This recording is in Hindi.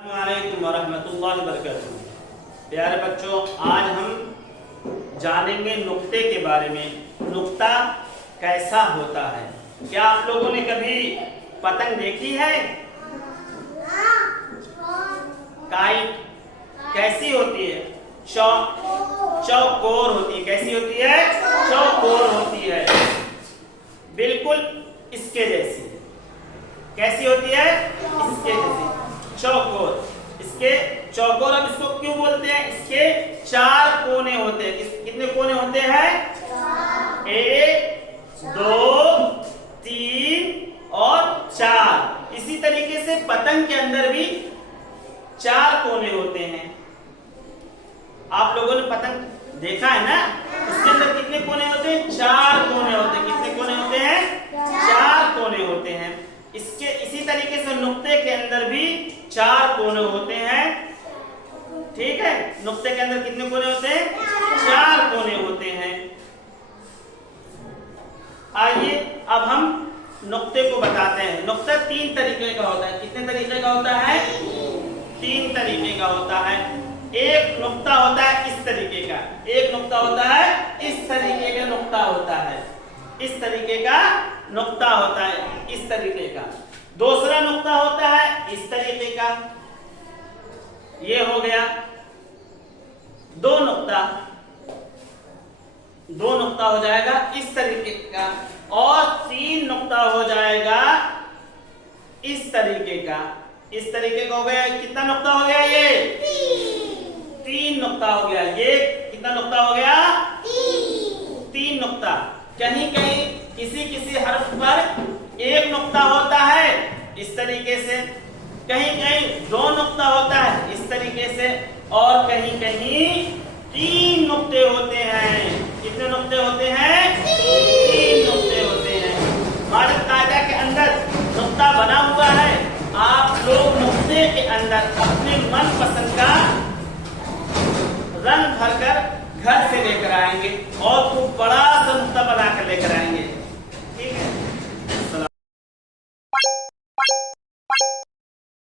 अस्सलामुअलैकुम वरहमतुल्लाहि वबरकातुहू। प्यारे बच्चों, आज हम जानेंगे नुक्ते के बारे में। नुक्ता कैसा होता है? क्या आप लोगों ने कभी पतंग देखी है? काइट कैसी होती है? चौकोर होती है। कैसी होती है? चौकोर होती है, बिल्कुल इसके जैसी। कैसी होती है? इसके जैसी, चौकोर। इसके चौकोर, अब इसको क्यों बोलते हैं? इसके चार कोने होते हैं। कितने कोने होते हैं? 1, 2, 3 और 4। इसी तरीके से पतंग के अंदर भी 4 कोने होते हैं। आप लोगों ने पतंग देखा है ना? उसके अंदर कितने कोने होते हैं? 4 कोने होते हैं। कितने कोने होते हैं? 4 कोने होते हैं। इसके इसी तरीके से नुक्ते के अंदर भी 4 कोने होते हैं। ठीक है, नुक्ते के अंदर कितने कोने होते हैं? 4 कोने होते हैं। आइए अब हम नुक्ते को बताते हैं। नुक्ता 3 तरीके का होता है। कितने तरीके का होता है? 3 तरीके का होता है। एक नुक्ता होता है इस तरीके का, एक नुक्ता होता है इस तरीके का नुक्ता होता है, इस तरीके का नुक्ता होता है, इस तरीके का। दूसरा नुक्ता होता है इस तरीके का, ये हो गया 2 नुक्ता। 2 नुक्ता हो जाएगा इस तरीके का, और 3 नुक्ता हो जाएगा इस तरीके का। इस तरीके का हो गया। कितना नुक्ता हो गया? ये 3 नुक्ता हो गया। ये कितना नुक्ता हो गया? 3 नुक्ता। कहीं कहीं किसी किसी हर्फ पर 1 नुक्ता होता है इस तरीके से, कहीं कहीं 2 नुक्ता होता है इस तरीके से, और कहीं कहीं 3 नुक्ते होते हैं। कितने नुक्ते होते हैं? 3 नुक्ते होते हैं। हमारे कायदा के अंदर नुक्ता बना हुआ है। आप लोग नुक्ते के अंदर अपने मन पसंद का रंग भरकर घर से लेकर आएंगे।